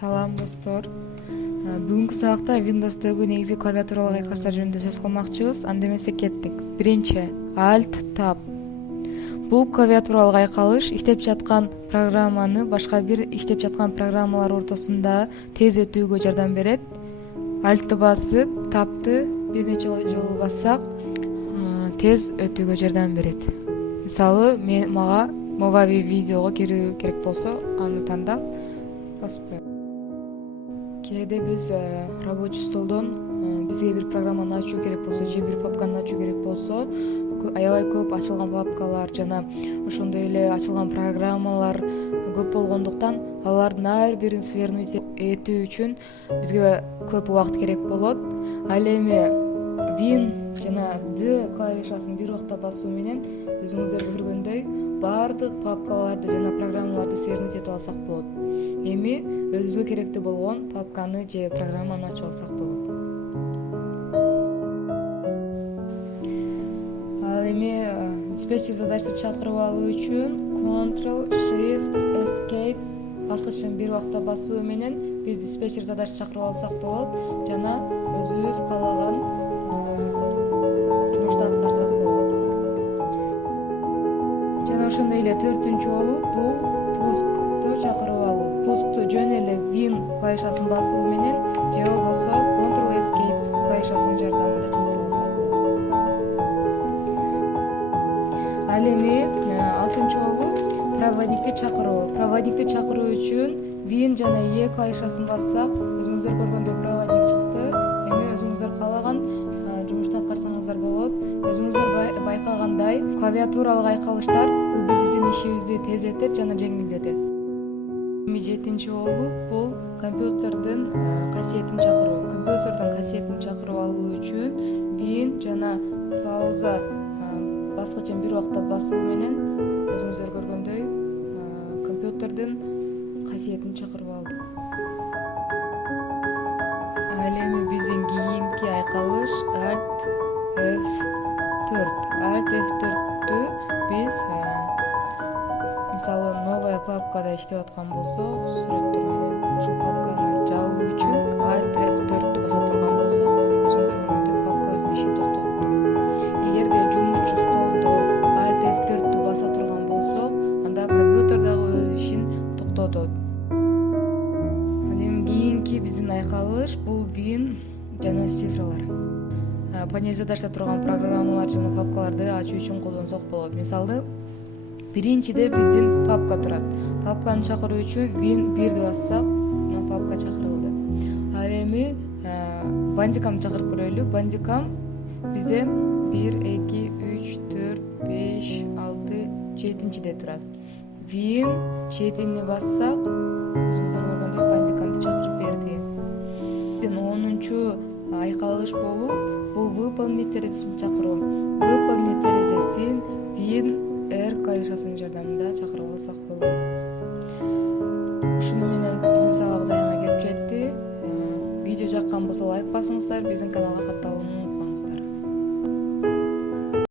Салам достор. Бүгүнкү сабакта Windows'догу негизги клавиатуралык айкалыштар жөнүндө сөз кылмакчыбыз. Анда эмесе кеттик. Биринчи Alt Tab. Бул клавиатуралык айкалыш иштеп жаткан программаны башка бир иштеп жаткан программалар ортосунда тез өтүүгө жардам берет. Alt'ты басып, Tab'ты бир нече жолу бассак, тез өтүүгө жардам берет. Мисалы, мага Movavi видеого кирүү керек болсо, аны тандап басып коем. Кээде биз рабочий столдон бизге бир программаны ачуу керек болсо же бир папканы ачуу керек болсо, аябай көп ачылган папкалар жана ошондой эле ачылган программалар көп болгондуктан алардын ар бирин свернуть этүү үчүн бизге көп убакыт керек болот. Ал эми Win жана D клавишасын бир убакта басуу менен өзүңүздөр көргөндөй баардык папкаларды жана программаларды свернуть этип алсак болот. Эми өзүбүзгө керектүү болгон папканы же программаны ачып алсак болот. Ал эми диспетчер задачты чакырып алуу үчүн Ctrl, Shift, Escape баскычын бир убакта басуу менен биз диспетчер задачты чакырып алсак болот жана өзүбүз каалаган жумушту аткарсак болот. Жана ошондой эле төртүнчү болуп бул пускту чакырып алуу. Пускту жөн эле Win клавишасын басуу менен же болбосо Ctrl Escape клавишасынын жардамында чакырып алсак болот. Ал эми алтынчы болуп проводникти чакыруу. Проводникти чакыруу үчүн Win жана E клавишасын бассак, өзүңүздөр көргөндөй проводник чыкты. Эми өзүңүздөр каалаган жумушту аткарсаңыздар болот. Өзүңүздөр байкагандай, клавиатуралык айкалыштар бул биздин ишибизди тездетет жана жеңилдетет. 7-нчи болуп бул компьютердин кассетин чакыруу. Компьютердин кассетин чакырып алуу үчүн Win жана пауза баскычын бир убакта басуу менен өзүңүздөр көргөндөй компьютердин кассетин чакырып алдык. Ал эми биздин кийинки айкалыш Alt F4. Alt F4'тү биз мисалы новая папкада иштеп аткан болсок, сүрөттөр менен ошол папканы жабуу үчүн Alt F4'тү баса турган болсок, өзүңүздөр көргөндөй папка өзүнүн ишин токтотту. Эгерде жумушчу столдо Alt F4'тү баса турган болсок, анда компьютер дагы өз ишин токтотот. Ал эми кийинки биздин айкалыш бул Win жана цифралар. Панель задачта турган программалар жана папкаларды ачуу үчүн колдонсок болот. Мисалы, биринчиде биздин папка турат. Папканы чакыруу үчүн Win 1-ди бассак, мына папка чакырылды. Ал эми Bandicam чакырып көрөлү. Bandicam бизде 1, 2, 3, 4, 5, 6, 7-де турат. Win 7-ни бассак, өзүңүздөр көргөндөй Bandicamды чакырып берди. 10-нчу айкалыш болуп, бул выполнить терезесин чакыруу. Выполнить терезесин Win R клавишасынын жардамында чакырып алсак болот. Ушуну менен биздин сабагыбыз аягына келип жетти. Видео жаккан болсо лайк басыңыздар, биздин каналга катталууну